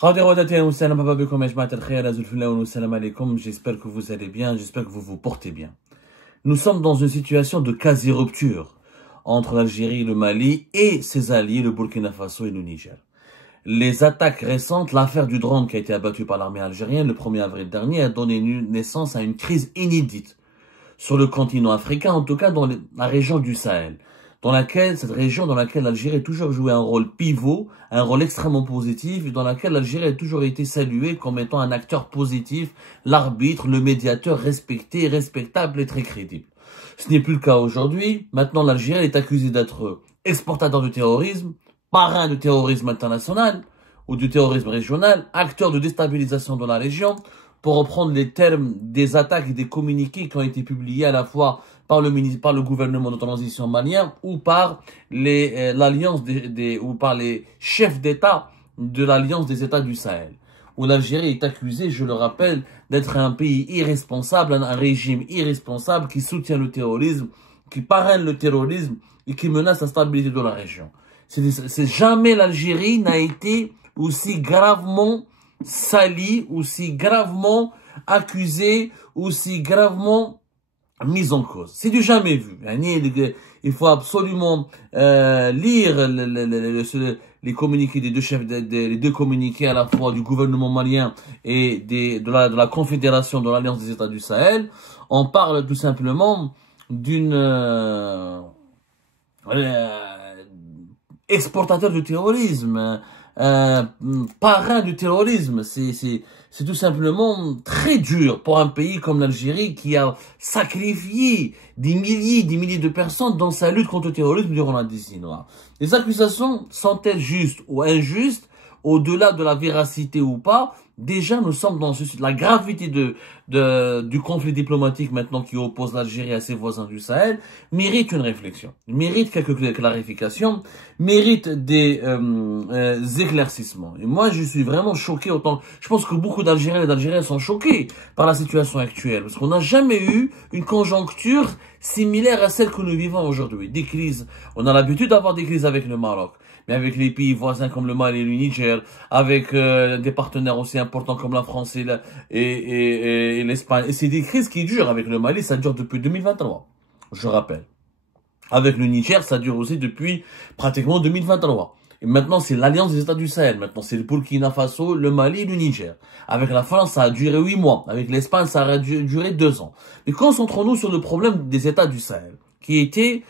J'espère que vous allez bien, j'espère que vous vous portez bien. Nous sommes dans une situation de quasi-rupture entre l'Algérie, le Mali et ses alliés, le Burkina Faso et le Niger. Les attaques récentes, l'affaire du drone qui a été abattu par l'armée algérienne le 1er avril dernier a donné naissance à une crise inédite sur le continent africain, en tout cas dans la région du Sahel, cette région dans laquelle l'Algérie a toujours joué un rôle pivot, un rôle extrêmement positif, et dans laquelle l'Algérie a toujours été saluée comme étant un acteur positif, l'arbitre, le médiateur respecté, respectable et très crédible. Ce n'est plus le cas aujourd'hui. Maintenant, l'Algérie est accusée d'être exportateur de terrorisme, parrain de terrorisme international ou du terrorisme régional, acteur de déstabilisation dans la région, pour reprendre les termes des attaques et des communiqués qui ont été publiés à la fois par le gouvernement de transition malien ou par l'alliance ou par les chefs d'État de l'alliance des États du Sahel, où l'Algérie est accusée, je le rappelle, d'être un pays irresponsable, un régime irresponsable qui soutient le terrorisme, qui parraine le terrorisme et qui menace la stabilité de la région. Jamais l'Algérie n'a été aussi gravement salie, aussi gravement accusée, aussi gravement mise en cause. C'est du jamais vu. Il faut absolument lire les communiqués des deux chefs, les deux communiqués à la fois du gouvernement malien et de la Confédération de l'Alliance des États du Sahel. On parle tout simplement d'une exportateur de terrorisme, parrain du terrorisme. C'est tout simplement très dur pour un pays comme l'Algérie qui a sacrifié des milliers de personnes dans sa lutte contre le terrorisme durant la décennie noire. Les accusations sont-elles justes ou injustes, au-delà de la véracité ou pas? Déjà, nous sommes dans la gravité du conflit diplomatique maintenant qui oppose l'Algérie à ses voisins du Sahel, mérite une réflexion, mérite quelques clarifications, mérite des éclaircissements. Et moi, je suis vraiment choqué je pense que beaucoup d'Algériens et d'Algériens sont choqués par la situation actuelle, parce qu'on n'a jamais eu une conjoncture similaire à celle que nous vivons aujourd'hui. Des crises, on a l'habitude d'avoir des crises avec le Maroc, mais avec les pays voisins comme le Mali et le Niger, avec des partenaires aussi importants comme la France et l'Espagne. Et c'est des crises qui durent. Avec le Mali, ça dure depuis 2023, je rappelle. Avec le Niger, ça dure aussi depuis pratiquement 2023. Et maintenant, c'est l'Alliance des États du Sahel. Maintenant, c'est le Burkina Faso, le Mali et le Niger. Avec la France, ça a duré 8 mois. Avec l'Espagne, ça a duré 2 ans. Mais concentrons-nous sur le problème des États du Sahel, qui étaient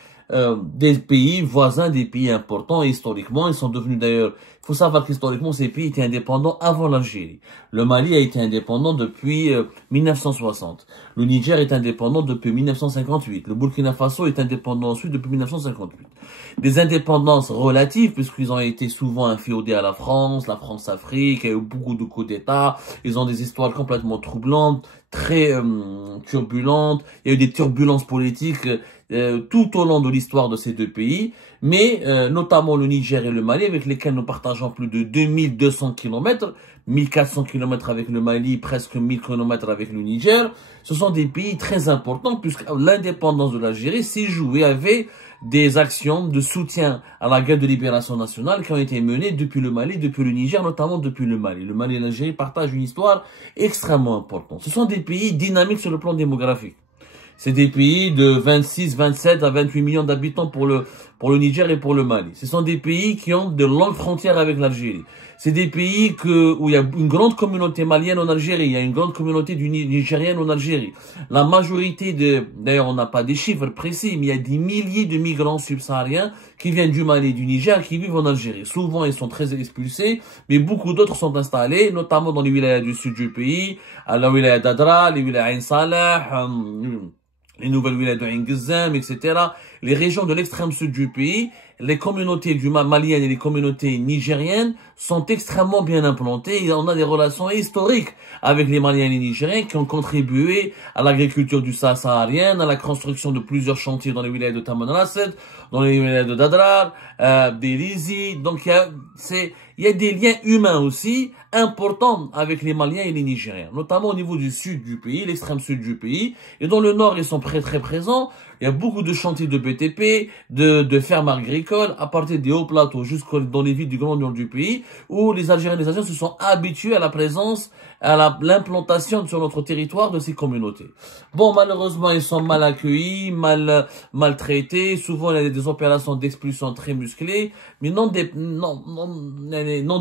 des pays voisins, des pays importants historiquement. Ils sont devenus d'ailleurs, il faut savoir qu'historiquement ces pays étaient indépendants avant l'Algérie. Le Mali a été indépendant depuis 1960. Le Niger est indépendant depuis 1958. Le Burkina Faso est indépendant ensuite depuis 1958. Des indépendances relatives puisqu'ils ont été souvent inféodés à la France-Afrique, il y a eu beaucoup de coups d'État, ils ont des histoires complètement troublantes, très turbulentes, il y a eu des turbulences politiques tout au long de l'histoire de ces deux pays, mais notamment le Niger et le Mali, avec lesquels nous partageons plus de 2200 km, 1400 km avec le Mali, presque 1000 km avec le Niger. Ce sont des pays très importants puisque l'indépendance de l'Algérie s'est jouée avec des actions de soutien à la guerre de libération nationale qui ont été menées depuis le Mali, depuis le Niger, notamment depuis le Mali. Le Mali et l'Algérie partagent une histoire extrêmement importante. Ce sont des pays dynamiques sur le plan démographique. C'est des pays de 26, 27 à 28 millions d'habitants pour le Niger et pour le Mali. Ce sont des pays qui ont de longues frontières avec l'Algérie. C'est des pays où il y a une grande communauté malienne en Algérie, il y a une grande communauté nigérienne en Algérie. La majorité d'ailleurs on n'a pas des chiffres précis, mais il y a des milliers de migrants subsahariens qui viennent du Mali et du Niger, qui vivent en Algérie. Souvent ils sont très expulsés, mais beaucoup d'autres sont installés, notamment dans les wilayas du sud du pays, à la wilaya d'Adra, les wilayas Ain Salah, les nouvelles wilayas de Ingizem, etc. Les régions de l'extrême sud du pays, les communautés maliennes et les communautés nigériennes sont extrêmement bien implantées. Et on a des relations historiques avec les Maliens et les Nigériens qui ont contribué à l'agriculture du Saharienne, à la construction de plusieurs chantiers dans les wilayas de Tamanrasset, dans les wilayas de Dadrar, des Lizi. Donc il y a des liens humains aussi importants avec les Maliens et les Nigériens, notamment au niveau du sud du pays, l'extrême sud du pays. Et dans le nord, ils sont très présents. il y a beaucoup de chantiers de BTP, de fermes agricoles, à partir des hauts plateaux jusqu'au dans les villes du grand nord du pays, où les Algériens et les Algériens se sont habitués à la présence, à l'implantation sur notre territoire de ces communautés. Bon, malheureusement, ils sont mal accueillis, maltraités. Souvent, il y a des opérations d'expulsion très musclées, mais non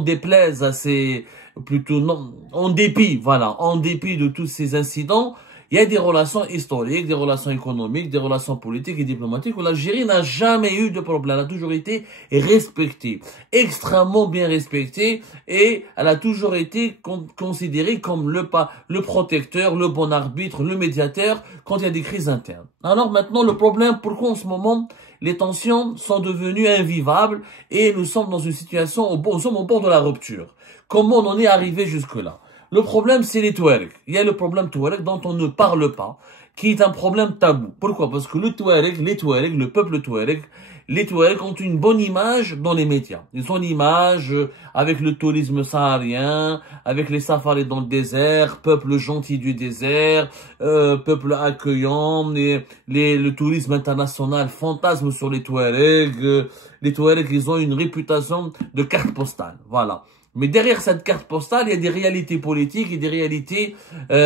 déplaise à ces, plutôt non, en dépit, voilà, en dépit de tous ces incidents, il y a des relations historiques, des relations économiques, des relations politiques et diplomatiques où l'Algérie n'a jamais eu de problème. Elle a toujours été respectée, extrêmement bien respectée, et elle a toujours été considérée comme le protecteur, le bon arbitre, le médiateur quand il y a des crises internes. Alors maintenant, le problème, pourquoi en ce moment les tensions sont devenues invivables et nous sommes dans une situation, nous sommes au bord de la rupture. Comment on en est arrivé jusque-là? Le problème, c'est les Touaregs. Il y a le problème Touareg dont on ne parle pas, qui est un problème tabou. Pourquoi? Parce que les Touaregs, le peuple Touareg, les Touaregs ont une bonne image dans les médias. Ils ont une image avec le tourisme saharien, avec les safaris dans le désert, peuple gentil du désert, peuple accueillant, le tourisme international fantasme sur les Touaregs. Les Touaregs, ils ont une réputation de carte postale. Voilà. Mais derrière cette carte postale, il y a des réalités politiques et des réalités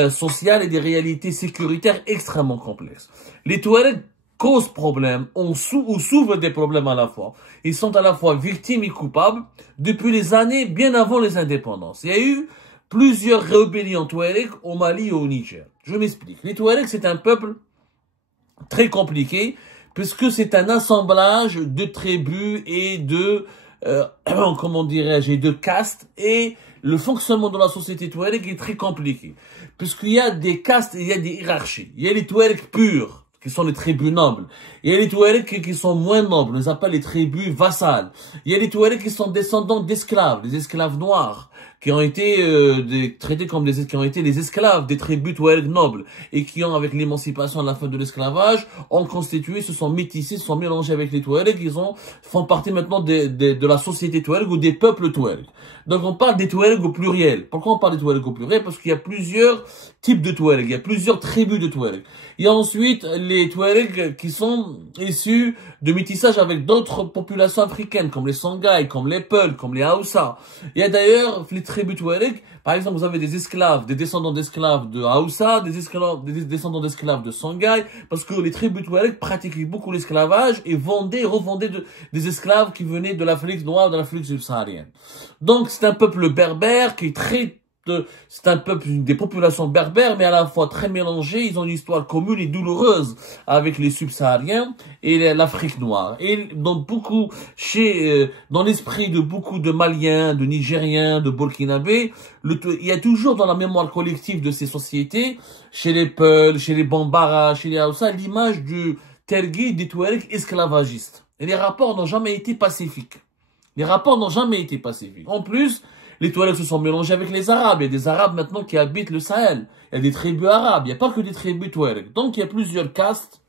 sociales et des réalités sécuritaires extrêmement complexes. Les Touaregs causent problème, ou souffrent des problèmes à la fois. Ils sont à la fois victimes et coupables depuis les années bien avant les indépendances. Il y a eu plusieurs rébellions Touaregs au Mali et au Niger. Je m'explique. Les Touaregs, c'est un peuple très compliqué puisque c'est un assemblage de tribus et de comment dirais-je, de castes, et le fonctionnement de la société touareg est très compliqué, puisqu'il y a des castes, il y a des hiérarchies. Il y a les Touaregs purs, qui sont les tribus nobles. Il y a les Touaregs qui sont moins nobles, on les appelle les tribus vassales. Il y a les Touaregs qui sont descendants d'esclaves, des esclaves noirs, qui ont été traités comme qui ont été les esclaves des tribus Touaregs nobles, et qui ont, avec l'émancipation à la fin de l'esclavage, ont constitué, se sont métissés, se sont mélangés avec les Touaregs, font partie maintenant de la société Touareg ou des peuples Touaregs. Donc on parle des Touaregs au pluriel. Pourquoi on parle des Touaregs au pluriel? Parce qu'il y a plusieurs types de Touaregs, il y a plusieurs tribus de Touaregs. Il y a ensuite les Touaregs qui sont issus de métissage avec d'autres populations africaines, comme les Songhai, comme les Peuls, comme les Haoussa. Il y a d'ailleurs les tribus Touaregs, par exemple, vous avez des esclaves, des descendants d'esclaves de Haoussa, des descendants d'esclaves de Songhai, parce que les tribus Touaregs pratiquaient beaucoup l'esclavage et revendaient des esclaves qui venaient de l'Afrique noire, de l'Afrique subsaharienne. Donc, c'est un peuple berbère qui est c'est un peuple, des populations berbères, mais à la fois très mélangées. Ils ont une histoire commune et douloureuse avec les subsahariens et l'Afrique noire. Et dans dans l'esprit de beaucoup de Maliens, de Nigériens, de Burkinabés, il y a toujours dans la mémoire collective de ces sociétés, chez les Peuls, chez les Bambara, chez les Haoussa, l'image du Tergui, des Touaregs esclavagistes. Et les rapports n'ont jamais été pacifiques. Les rapports n'ont jamais été pacifiques. En plus, les Touaregs se sont mélangés avec les Arabes. Il y a des Arabes maintenant qui habitent le Sahel. Il y a des tribus arabes. Il n'y a pas que des tribus Touaregs. Donc, il y a plusieurs castes.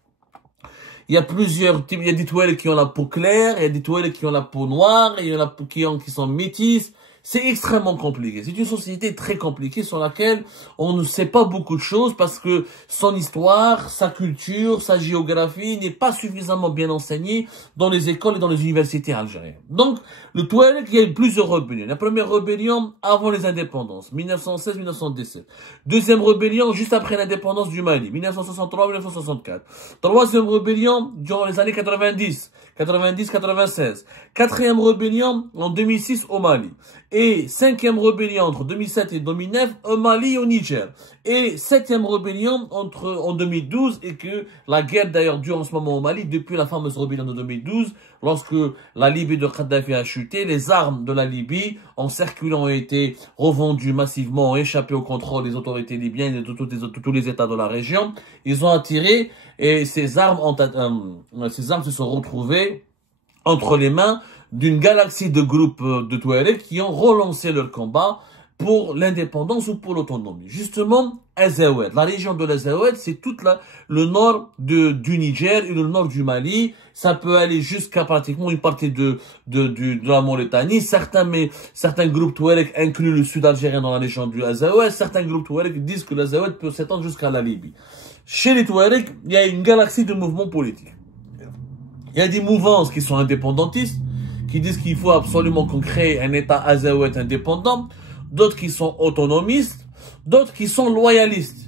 Il y a plusieurs types. Il y a des Touaregs qui ont la peau claire. Il y a des Touaregs qui ont la peau noire. Et il y en a qui sont métis. C'est extrêmement compliqué. C'est une société très compliquée sur laquelle on ne sait pas beaucoup de choses parce que son histoire, sa culture, sa géographie n'est pas suffisamment bien enseignée dans les écoles et dans les universités algériennes. Donc, le Touareg, il y a eu plusieurs rébellions. La première rébellion avant les indépendances, 1916-1917. Deuxième rébellion juste après l'indépendance du Mali, 1963-1964. Troisième rébellion durant les années 90-96. Quatrième rébellion en 2006 au Mali. Et cinquième rébellion entre 2007 et 2009 au Mali et au Niger. Et septième rébellion en 2012 et que la guerre d'ailleurs dure en ce moment au Mali depuis la fameuse rébellion de 2012 lorsque la Libye de Kadhafi a chuté. Les armes de la Libye en circulant ont été revendues massivement, ont échappé au contrôle des autorités libyennes et de tous les États de la région. Ils ont attiré et ces armes se sont retrouvées entre les mains d'une galaxie de groupes de Touaregs qui ont relancé leur combat pour l'indépendance ou pour l'autonomie. Justement, Azawad, la région de l'Azawad, c'est le nord du Niger et le nord du Mali. Ça peut aller jusqu'à pratiquement une partie de la Mauritanie. Certains groupes Touareg incluent le sud algérien dans la région du Azawad. Certains groupes Touareg disent que l'Azawad peut s'étendre jusqu'à la Libye. Chez les Touareg, il y a une galaxie de mouvements politiques. Il y a des mouvances qui sont indépendantistes, qui disent qu'il faut absolument qu'on crée un État Azawad indépendant. D'autres qui sont autonomistes, d'autres qui sont loyalistes.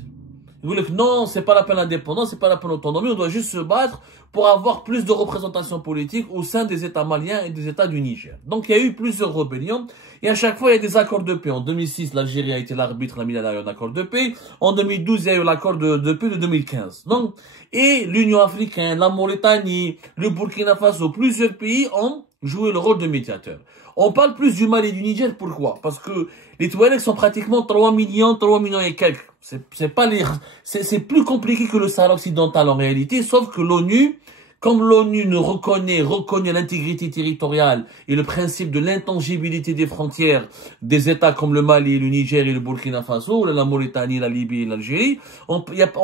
Ils voulaient que non, c'est pas la peine l'indépendance, c'est pas la peine l'autonomie, on doit juste se battre pour avoir plus de représentation politique au sein des États maliens et des États du Niger. Donc il y a eu plusieurs rébellions et à chaque fois il y a des accords de paix. En 2006, l'Algérie a été l'arbitre, la Mali a eu un accord de paix. En 2012, il y a eu l'accord de paix de 2015. Donc, et l'Union africaine, la Mauritanie, le Burkina Faso, plusieurs pays ont joué le rôle de médiateur. On parle plus du Mali et du Niger, pourquoi? Parce que les Touaregs sont pratiquement 3 millions et quelques. C'est plus compliqué que le Sahara occidental en réalité, sauf que l'ONU, comme l'ONU ne reconnaît l'intégrité territoriale et le principe de l'intangibilité des frontières des États comme le Mali, le Niger et le Burkina Faso, la Mauritanie, la Libye et l'Algérie, on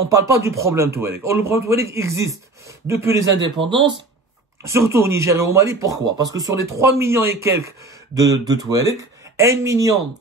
parle pas du problème Touareg. Or, le problème Touareg existe depuis les indépendances, surtout au Niger et au Mali. Pourquoi? Parce que sur les 3 millions et quelques de Touaregs, 1 million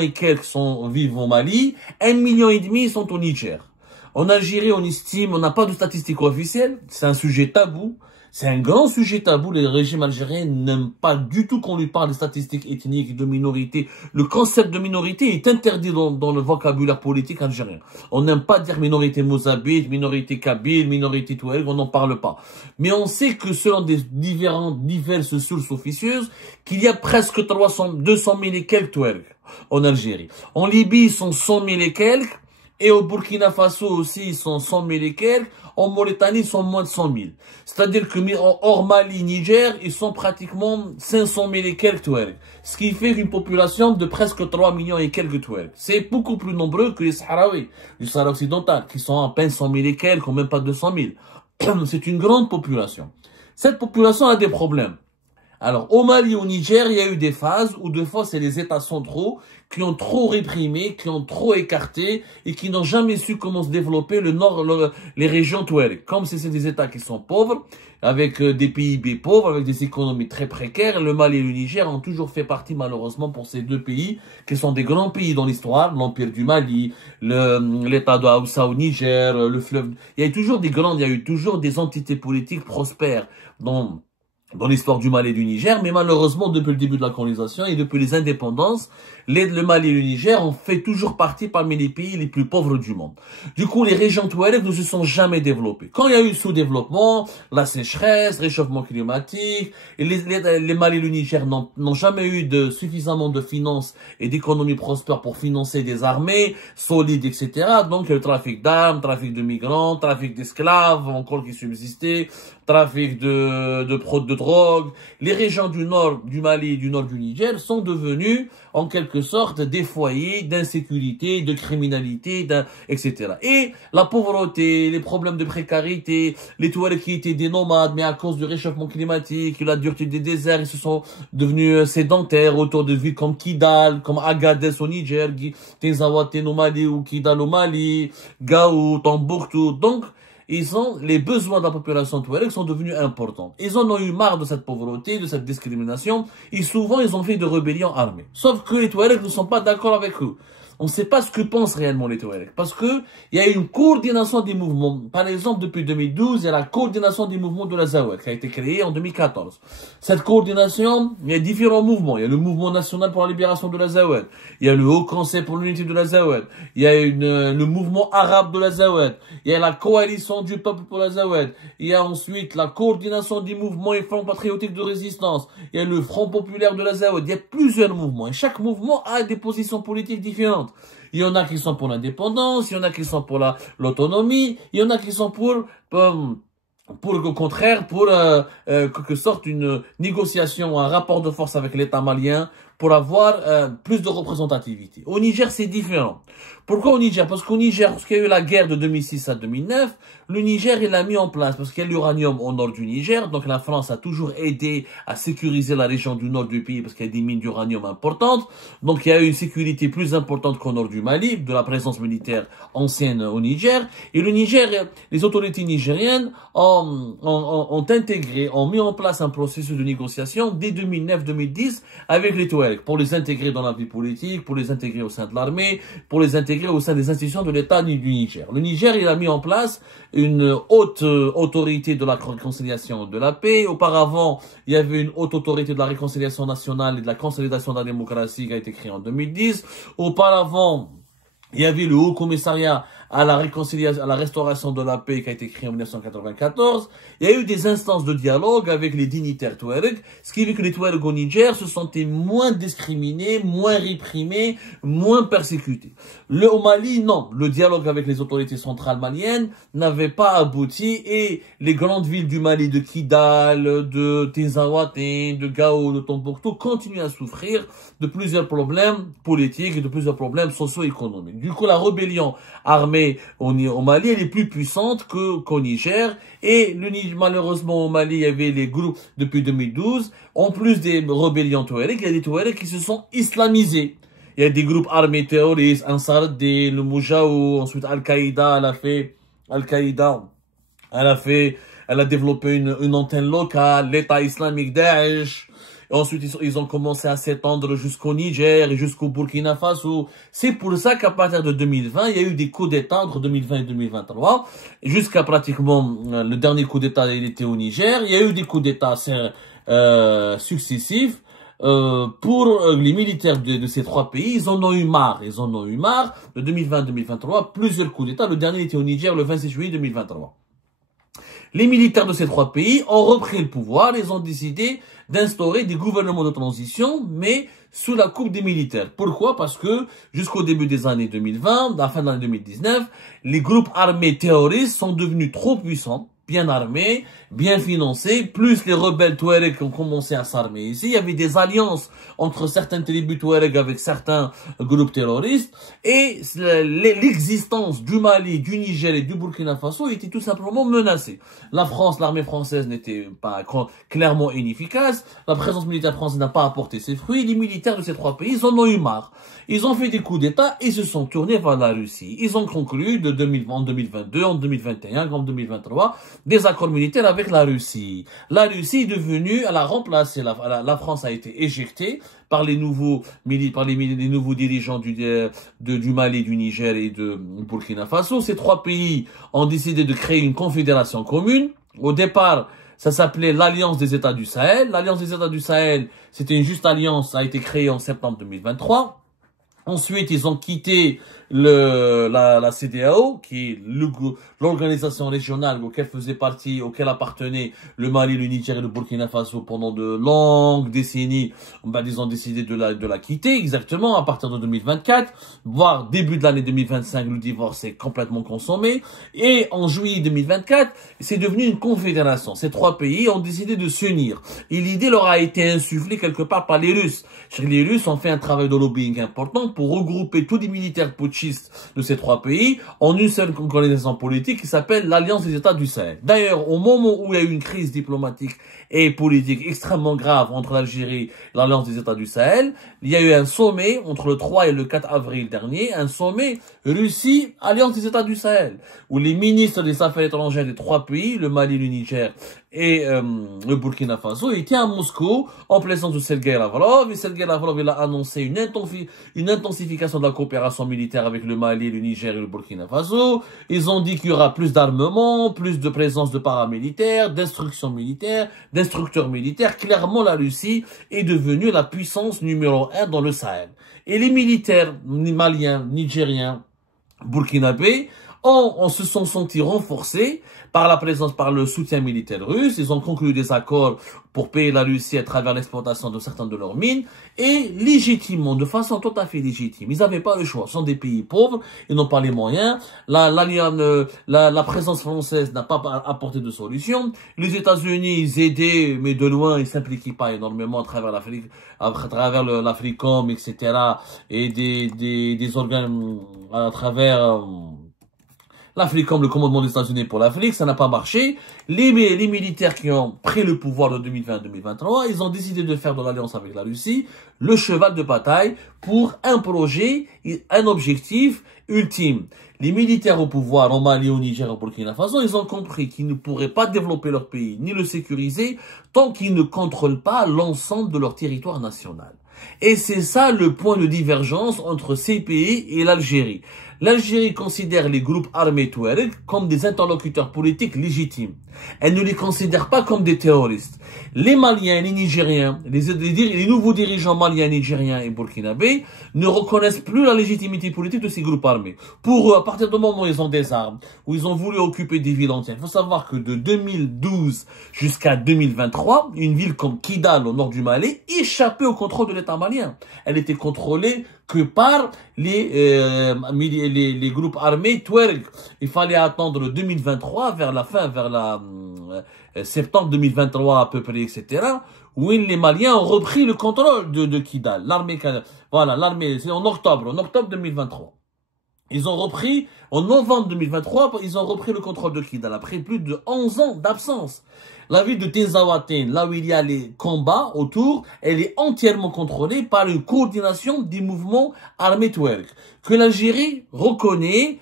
et quelques vivent au Mali, 1,5 million sont au Niger. En Algérie, on estime, on n'a pas de statistiques officielles, c'est un sujet tabou. C'est un grand sujet tabou. Les régimes algériens n'aiment pas du tout qu'on lui parle de statistiques ethniques, de minorités. Le concept de minorité est interdit dans le vocabulaire politique algérien. On n'aime pas dire minorité mozabite, minorité kabyle, minorité touareg, on n'en parle pas. Mais on sait que selon diverses sources officieuses, qu'il y a presque 200 000 et quelques touaregs en Algérie. En Libye, ils sont 100 000 et quelques. Et au Burkina Faso aussi, ils sont 100 000 et quelques. En Mauritanie, ils sont moins de 100 000. C'est-à-dire que hors Mali, Niger, ils sont pratiquement 500 000 et quelques Touaregs. Ce qui fait une population de presque 3 millions et quelques Touaregs. C'est beaucoup plus nombreux que les Sahraouis du Sahara occidental, qui sont à peine 100 000 et quelques, ou même pas 200 000. C'est une grande population. Cette population a des problèmes. Alors, au Mali, au Niger, il y a eu des phases où, de fois, c'est les États centraux qui ont trop réprimé, qui ont trop écarté et qui n'ont jamais su comment se développer les régions touareg. Comme c'est des États qui sont pauvres, avec des PIB pauvres, avec des économies très précaires, le Mali et le Niger ont toujours fait partie, malheureusement, pour ces deux pays, qui sont des grands pays dans l'histoire, l'Empire du Mali, l'État de Haoussa au Niger, le fleuve. Il y a eu toujours des entités politiques prospères dans l'histoire du Mali et du Niger, mais malheureusement, depuis le début de la colonisation et depuis les indépendances, le Mali et le Niger ont fait toujours partie parmi les pays les plus pauvres du monde. Du coup, les régions touareg ne se sont jamais développées. Quand il y a eu sous-développement, la sécheresse, réchauffement climatique, et les Mali et le Niger n'ont jamais eu suffisamment de finances et d'économies prospères pour financer des armées solides, etc. Donc, il y a eu le trafic d'armes, trafic de migrants, trafic d'esclaves, encore qui subsistaient, trafic de drogue. Les régions du nord du Mali et du nord du Niger sont devenues, en quelque sorte, des foyers d'insécurité, de criminalité, etc. Et la pauvreté, les problèmes de précarité, les Touaregs qui étaient des nomades, mais à cause du réchauffement climatique, la dureté des déserts, ils se sont devenus sédentaires autour de villes comme Kidal, comme Agadez au Niger, Tezawate au Mali ou Kidal au Mali, Gao, Tombouctou. Donc, les besoins de la population touareg sont devenus importants. Ils en ont eu marre de cette pauvreté, de cette discrimination, et souvent ils ont fait des rébellions armées. Sauf que les Touaregs ne sont pas d'accord avec eux. On ne sait pas ce que pensent réellement les Touaregs, parce que il y a une coordination des mouvements. Par exemple, depuis 2012, il y a la coordination des mouvements de l'Azawad qui a été créée en 2014. Cette coordination, il y a différents mouvements. Il y a le mouvement national pour la libération de l'Azawad. Il y a le Haut Conseil pour l'unité de l'Azawad. Il y a le mouvement arabe de l'Azawad. Il y a la coalition du peuple pour l'Azawad. Il y a ensuite la coordination des mouvements et fronts patriotiques de résistance. Il y a le Front populaire de l'Azawad. Il y a plusieurs mouvements et chaque mouvement a des positions politiques différentes. Il y en a qui sont pour l'indépendance, il y en a qui sont pour l'autonomie, il y en a qui sont pour au contraire, pour quelque sorte une négociation, un rapport de force avec l'État malien pour avoir plus de représentativité. Au Niger, c'est différent. Pourquoi au Niger? Parce qu'au Niger, lorsqu'il y a eu la guerre de 2006 à 2009, le Niger, il l'a mis en place parce qu'il y a l'uranium au nord du Niger. Donc la France a toujours aidé à sécuriser la région du nord du pays parce qu'il y a des mines d'uranium importantes. Donc il y a eu une sécurité plus importante qu'au nord du Mali, de la présence militaire ancienne au Niger. Et le Niger, les autorités nigériennes ont intégré, ont mis en place un processus de négociation dès 2009-2010 avec les Touaregs pour les intégrer dans la vie politique, pour les intégrer au sein de l'armée, pour les intégrer au sein des institutions de l'État du Niger. Le Niger, il a mis en place une haute autorité de la réconciliation de la paix. Auparavant, il y avait une haute autorité de la réconciliation nationale et de la consolidation de la démocratie qui a été créée en 2010. Auparavant, il y avait le Haut Commissariat à la réconciliation, à la restauration de la paix qui a été créé en 1994. Il y a eu des instances de dialogue avec les dignitaires Touaregs, ce qui fait que les Touaregs au Niger se sentaient moins discriminés, moins réprimés, moins persécutés. Au Mali, non. Le dialogue avec les autorités centrales maliennes n'avait pas abouti et les grandes villes du Mali de Kidal, de Tinzaouaté, de Gao, de Tombouctou continuent à souffrir de plusieurs problèmes politiques et de plusieurs problèmes socio-économiques. Du coup, la rébellion armée au Mali, elle est plus puissante qu'au Niger. Et malheureusement, au Mali, il y avait les groupes depuis 2012. En plus des rébellions touaregs, il y a des touaregs qui se sont islamisés. Il y a des groupes armés terroristes, Ansar ad-Din, le Moujaou, ensuite Al-Qaïda, elle a développé une antenne locale, l'État islamique Daesh. Ensuite, ils ont commencé à s'étendre jusqu'au Niger et jusqu'au Burkina Faso. C'est pour ça qu'à partir de 2020, il y a eu des coups d'État entre 2020 et 2023. Jusqu'à pratiquement, le dernier coup d'État, il était au Niger. Il y a eu des coups d'État successifs. Pour les militaires de ces trois pays, ils en ont eu marre. Ils en ont eu marre. De 2020 à 2023, plusieurs coups d'État. Le dernier était au Niger le 26 juillet 2023. Les militaires de ces trois pays ont repris le pouvoir. Ils ont décidé d'instaurer des gouvernements de transition, mais sous la coupe des militaires. Pourquoi? Parce que jusqu'au début des années 2020, à la fin de l'année 2019, les groupes armés terroristes sont devenus trop puissants, bien armés, bien financés, plus les rebelles touaregs qui ont commencé à s'armer ici. Il y avait des alliances entre certaines tribus touaregs avec certains groupes terroristes. Et l'existence du Mali, du Niger et du Burkina Faso était tout simplement menacée. La France, l'armée française n'était pas clairement inefficace. La présence militaire française n'a pas apporté ses fruits. Les militaires de ces trois pays, ils en ont eu marre. Ils ont fait des coups d'État et se sont tournés vers la Russie. Ils ont conclu en 2022, en 2021, en 2023, des accords militaires avec la Russie. La Russie est devenue, elle a remplacé, la France a été éjectée par les nouveaux dirigeants du Mali, du Niger et de Burkina Faso. Ces trois pays ont décidé de créer une confédération commune. Au départ, ça s'appelait l'Alliance des États du Sahel. L'Alliance des États du Sahel, c'était une juste alliance, ça a été créé en septembre 2023. Ensuite, ils ont quitté la CEDEAO, qui est l'organisation régionale auquel appartenaient le Mali, le Niger et le Burkina Faso pendant de longues décennies. Ils ont décidé de la quitter exactement à partir de 2024, voire début de l'année 2025, le divorce est complètement consommé. Et en juillet 2024, c'est devenu une confédération. Ces trois pays ont décidé de s'unir. Et l'idée leur a été insufflée quelque part par les Russes. Les Russes ont fait un travail de lobbying important pour regrouper tous les militaires putschistes de ces trois pays en une seule organisation politique qui s'appelle l'Alliance des États du Sahel. D'ailleurs, au moment où il y a eu une crise diplomatique et politique extrêmement grave entre l'Algérie et l'Alliance des États du Sahel, il y a eu un sommet entre le 3 et le 4 avril dernier, un sommet Russie-Alliance des États du Sahel, où les ministres des Affaires étrangères des trois pays, le Mali, le Niger et le Burkina Faso, étaient à Moscou en présence de Sergei Lavrov. Et Sergei Lavrov, il a annoncé une intensification de la coopération militaire avec le Mali, le Niger et le Burkina Faso. Ils ont dit qu'il y aura plus d'armement, plus de présence de paramilitaires, d'instructions militaires, d'instructeurs militaires. Clairement, la Russie est devenue la puissance numéro 1 dans le Sahel. Et les militaires maliens, nigériens, burkinabés on se sont sentis renforcés par la présence, par le soutien militaire russe. Ils ont conclu des accords pour payer la Russie à travers l'exploitation de certaines de leurs mines. Et légitimement, de façon tout à fait légitime, ils n'avaient pas le choix. Ce sont des pays pauvres, ils n'ont pas les moyens. La présence française n'a pas apporté de solution. Les États-Unis, ils aidaient, mais de loin, ils s'impliquaient pas énormément à travers l'Afrique, à travers l'Africom, etc. Et des organes à travers l'Africom, le commandement des États-Unis pour l'Afrique, ça n'a pas marché. Les militaires qui ont pris le pouvoir de 2020-2023, ils ont décidé de faire de l'alliance avec la Russie le cheval de bataille pour un projet, un objectif ultime. Les militaires au pouvoir, au Mali, au Niger, au Burkina Faso, ils ont compris qu'ils ne pourraient pas développer leur pays, ni le sécuriser, tant qu'ils ne contrôlent pas l'ensemble de leur territoire national. Et c'est ça le point de divergence entre ces pays et l'Algérie. L'Algérie considère les groupes armés Touareg comme des interlocuteurs politiques légitimes. Elle ne les considère pas comme des terroristes. Les Maliens, les Nigériens, les nouveaux dirigeants maliens, nigériens et burkinabés ne reconnaissent plus la légitimité politique de ces groupes armés. Pour eux, à partir du moment où ils ont des armes, où ils ont voulu occuper des villes entières, il faut savoir que de 2012 jusqu'à 2023, une ville comme Kidal au nord du Mali échappait au contrôle de l'État malien. Elle était contrôlée que par les groupes armés Touareg. Il fallait attendre 2023, vers la fin, vers la septembre 2023 à peu près, etc., où les Maliens ont repris le contrôle de Kidal. L'armée, c'est en octobre 2023. Ils ont repris, en novembre 2023, ils ont repris le contrôle de Kidal, après plus de 11 ans d'absence. La ville de Tinzaouaten, là où il y a les combats autour, elle est entièrement contrôlée par une coordination des mouvements armés Touareg, que l'Algérie reconnaît,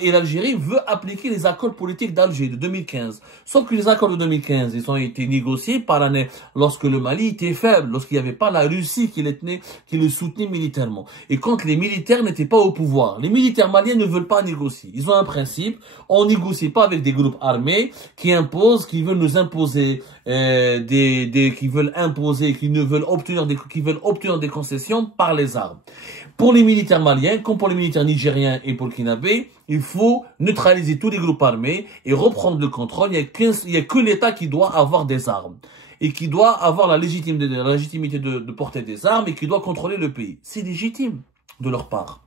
et l'Algérie veut appliquer les accords politiques d'Alger de 2015. Sauf que les accords de 2015, ils ont été négociés par l'année lorsque le Mali était faible, lorsqu'il n'y avait pas la Russie qui le soutenait militairement. Et quand les militaires n'étaient pas au pouvoir. Les militaires maliens ne veulent pas négocier. Ils ont un principe, on négocie pas avec des groupes armés qui imposent, qui veulent nous imposer, qui veulent obtenir des concessions par les armes. Pour les militaires maliens, comme pour les militaires nigériens et burkinabés, il faut neutraliser tous les groupes armés et reprendre le contrôle. Il n'y a que l'État qui doit avoir des armes et qui doit avoir la légitimité de porter des armes et qui doit contrôler le pays. C'est légitime de leur part.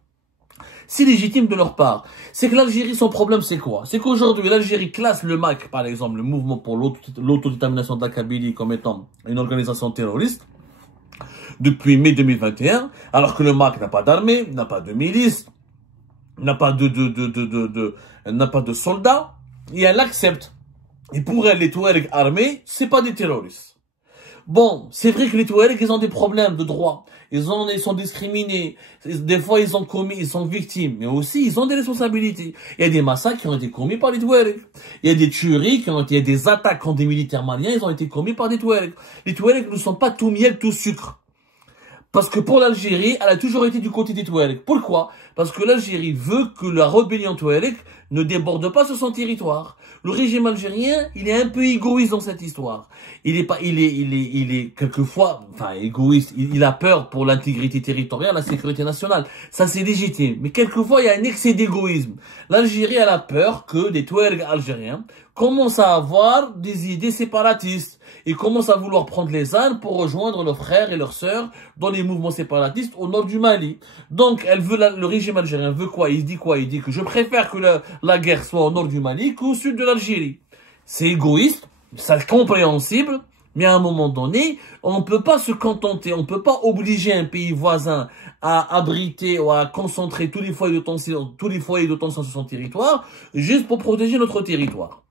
C'est légitime de leur part. C'est que l'Algérie, son problème, c'est quoi? C'est qu'aujourd'hui, l'Algérie classe le MAC, par exemple, le mouvement pour l'autodétermination de la Kabylie, comme étant une organisation terroriste depuis mai 2021, alors que le MAC n'a pas d'armée, n'a pas de milice, n'a pas de soldats, et elle accepte. Et pour elle, les Touaregs armés, c'est pas des terroristes. Bon, c'est vrai que les Touaregs, ils ont des problèmes de droit. Ils sont discriminés. Des fois, ils sont victimes. Mais aussi, ils ont des responsabilités. Il y a des massacres qui ont été commis par les Touaregs. Il y a des tueries il y a des attaques contre des militaires maliens, ils ont été commis par des Touaregs. Les Touaregs ne sont pas tout miel, tout sucre. Parce que pour l'Algérie, elle a toujours été du côté des Touaregs. Pourquoi? Parce que l'Algérie veut que la rébellion Touareg ne déborde pas sur son territoire. Le régime algérien, il est un peu égoïste dans cette histoire. Il est quelquefois, égoïste. Il a peur pour l'intégrité territoriale, la sécurité nationale. Ça, c'est légitime. Mais quelquefois, il y a un excès d'égoïsme. L'Algérie, elle a peur que des Touaregs algériens commencent à avoir des idées séparatistes et commencent à vouloir prendre les armes pour rejoindre leurs frères et leurs sœurs dans les mouvements séparatistes au nord du Mali. Donc, le régime algérien veut quoi? Il dit quoi? Il dit que je préfère que la guerre soit au nord du Mali qu'au sud de l'Algérie. C'est égoïste, c'est compréhensible, mais à un moment donné, on ne peut pas se contenter, on ne peut pas obliger un pays voisin à abriter ou à concentrer tous les foyers de tension sur son territoire, juste pour protéger notre territoire.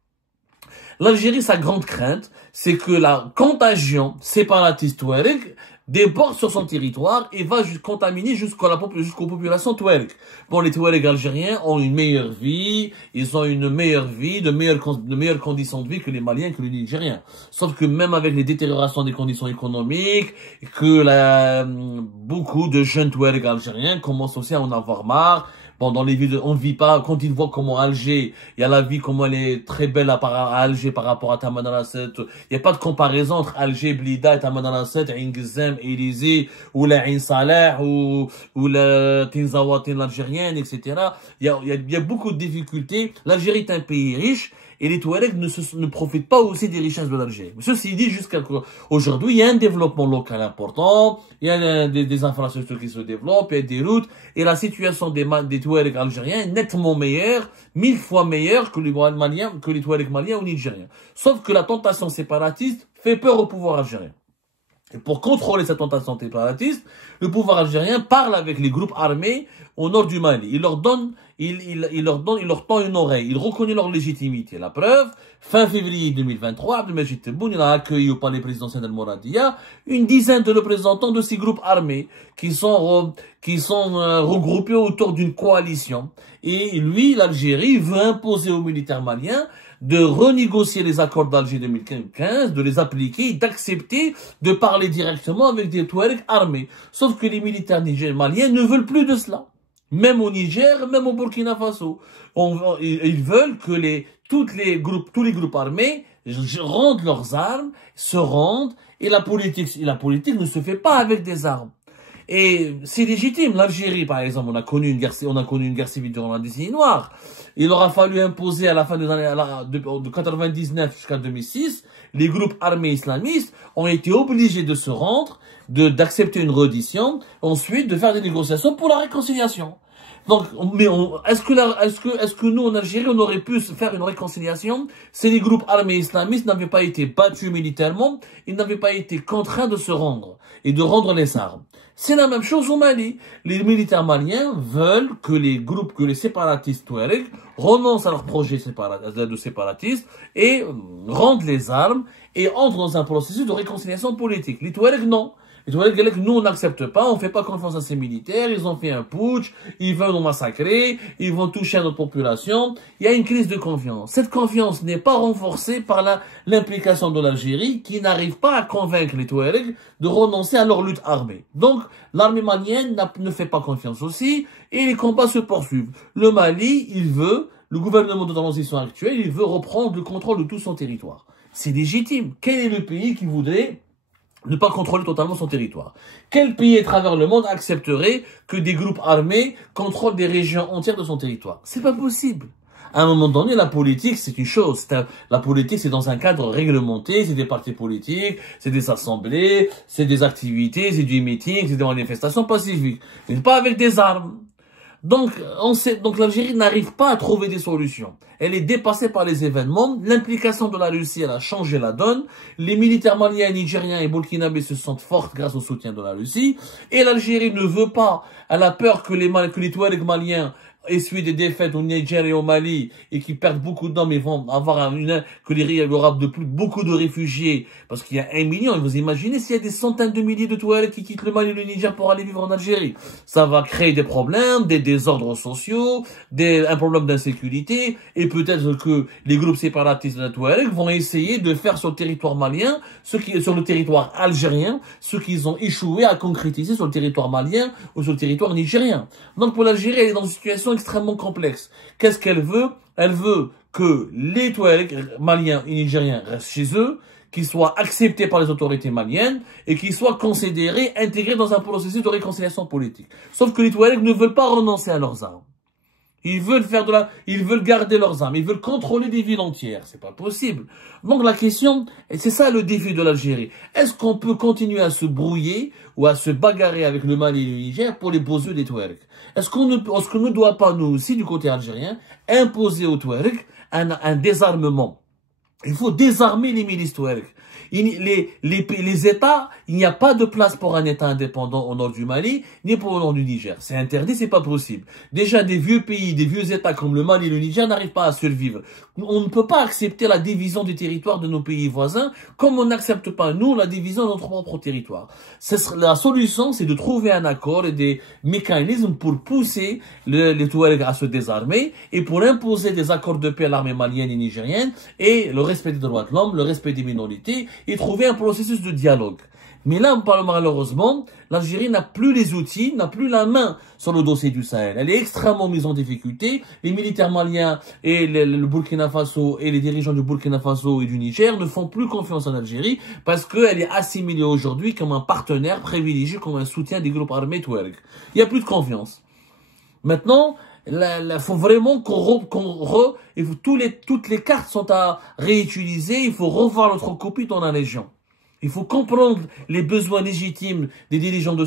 L'Algérie, sa grande crainte, c'est que la contagion séparatiste touareg déborde sur son territoire et va contaminer jusqu'aux populations touareg. Bon, les Touaregs algériens ont une meilleure vie, ils ont une meilleure vie, de meilleures conditions de vie que les Maliens, que les Nigériens. Sauf que même avec les détériorations des conditions économiques, beaucoup de jeunes Touaregs algériens commencent aussi à en avoir marre. Bon, dans les villes, on ne vit pas, quand ils voient comment Alger, il y a la vie, comment elle est très belle à Alger par rapport à Tamanrasset. Il n'y a pas de comparaison entre Alger, Blida et Tamanrasset, Ain Gzem, Élysée, ou la Ain Saleh, ou la Tinzawatin l'Algérienne, etc. Il y a beaucoup de difficultés. L'Algérie est un pays riche, et les Touaregs ne profitent pas aussi des richesses de l'Algérie. Ceci dit, jusqu'à aujourd'hui, il y a un développement local important, il y a des infrastructures qui se développent, il y a des routes, et la situation des Touaregs algériens est nettement meilleure, 1000 fois meilleure que les Touaregs maliens ou nigériens. Sauf que la tentation séparatiste fait peur au pouvoir algérien. Et pour contrôler cette tentation séparatiste, le pouvoir algérien parle avec les groupes armés au nord du Mali. Il leur tend une oreille. Il reconnaît leur légitimité. La preuve, fin février 2023, Abdelmajid Tebboune, il a accueilli au palais présidentiel d'Al-Mouradia une dizaine de représentants de ces groupes armés qui sont regroupés autour d'une coalition. Et lui, l'Algérie, veut imposer aux militaires maliens de renégocier les accords d'Alger 2015, de les appliquer, d'accepter de parler directement avec des Touaregs armés. Sauf que les militaires maliens ne veulent plus de cela. Même au Niger, même au Burkina Faso. Ils veulent que tous les groupes armés rendent leurs armes, se rendent, et la politique ne se fait pas avec des armes. Et c'est légitime. L'Algérie, par exemple, on a connu une guerre civile durant la décennie noire. Il aura fallu imposer à la fin des années, de 99 jusqu'à 2006, les groupes armés islamistes ont été obligés de se rendre, d'accepter une reddition, ensuite de faire des négociations pour la réconciliation. Donc, mais est-ce que nous, en Algérie, on aurait pu faire une réconciliation si les groupes armés islamistes n'avaient pas été battus militairement, ils n'avaient pas été contraints de se rendre et de rendre les armes? C'est la même chose au Mali. Les militaires maliens veulent que les séparatistes touaregs renoncent à leur projet de séparatistes et rendent les armes et entrent dans un processus de réconciliation politique. Les Touaregs, non. Les Touaregs, nous, on n'accepte pas, on fait pas confiance à ces militaires, ils ont fait un putsch, ils veulent nous massacrer, ils vont toucher à notre population. Il y a une crise de confiance. Cette confiance n'est pas renforcée par l'implication de l'Algérie, qui n'arrive pas à convaincre les Touaregs de renoncer à leur lutte armée. Donc, l'armée malienne ne fait pas confiance aussi, et les combats se poursuivent. Le Mali, le gouvernement de transition actuel, il veut reprendre le contrôle de tout son territoire. C'est légitime. Quel est le pays qui voudrait ne pas contrôler totalement son territoire? Quel pays à travers le monde accepterait que des groupes armés contrôlent des régions entières de son territoire? C'est pas possible. À un moment donné, la politique, c'est une chose. La politique, c'est dans un cadre réglementé, c'est des partis politiques, c'est des assemblées, c'est des activités, c'est du meeting, c'est des manifestations pacifiques. Mais pas avec des armes. Donc l'Algérie n'arrive pas à trouver des solutions. Elle est dépassée par les événements. L'implication de la Russie, elle a changé la donne. Les militaires maliens, nigériens et burkinabés se sentent forts grâce au soutien de la Russie. Et l'Algérie ne veut pas, elle a peur que les Touaregs maliens essuient des défaites au Niger et au Mali et qui perdent beaucoup d'hommes et vont avoir il y aura beaucoup de réfugiés parce qu'il y a 1 million. Et vous imaginez s'il y a des centaines de milliers de Touaregs qui quittent le Mali et le Niger pour aller vivre en Algérie. Ça va créer des problèmes, des désordres sociaux, un problème d'insécurité et peut-être que les groupes séparatistes de Touaregs vont essayer de faire sur le territoire malien, sur le territoire algérien, ce qu'ils ont échoué à concrétiser sur le territoire malien ou sur le territoire nigérien. Donc pour l'Algérie, elle est dans une situation extrêmement complexe. Qu'est-ce qu'elle veut? Elle veut que les Touaregs maliens et nigériens restent chez eux, qu'ils soient acceptés par les autorités maliennes et qu'ils soient considérés, intégrés dans un processus de réconciliation politique. Sauf que les Touaregs ne veulent pas renoncer à leurs armes. Ils veulent garder leurs armes, ils veulent contrôler des villes entières. C'est pas possible. Donc la question, et c'est ça le défi de l'Algérie. Est-ce qu'on peut continuer à se brouiller ou à se bagarrer avec le Mali et le Niger pour les beaux-yeux des Touaregs? Est-ce qu'on ne doit pas, nous aussi, du côté algérien, imposer aux Touaregs un désarmement? Il faut désarmer les milices Touaregs. Les États, il n'y a pas de place pour un État indépendant au nord du Mali, ni pour au nord du Niger. C'est interdit, c'est pas possible. Déjà, des vieux pays, des vieux États comme le Mali et le Niger n'arrivent pas à survivre. On ne peut pas accepter la division du territoire de nos pays voisins, comme on n'accepte pas, nous, la division de notre propre territoire. La solution, c'est de trouver un accord et des mécanismes pour pousser les Touaregs à se désarmer et pour imposer des accords de paix à l'armée malienne et nigérienne et le respect des droits de l'homme, le respect des minorités et trouver un processus de dialogue. Mais là, malheureusement, l'Algérie n'a plus les outils, n'a plus la main sur le dossier du Sahel. Elle est extrêmement mise en difficulté. Les militaires maliens et le Burkina Faso et les dirigeants du Burkina Faso et du Niger ne font plus confiance en Algérie parce qu'elle est assimilée aujourd'hui comme un partenaire privilégié, comme un soutien des groupes armés Touareg. Il n'y a plus de confiance. Maintenant, il faut vraiment toutes les cartes sont à réutiliser. Il faut revoir notre copie dans la région. Il faut comprendre les besoins légitimes des dirigeants de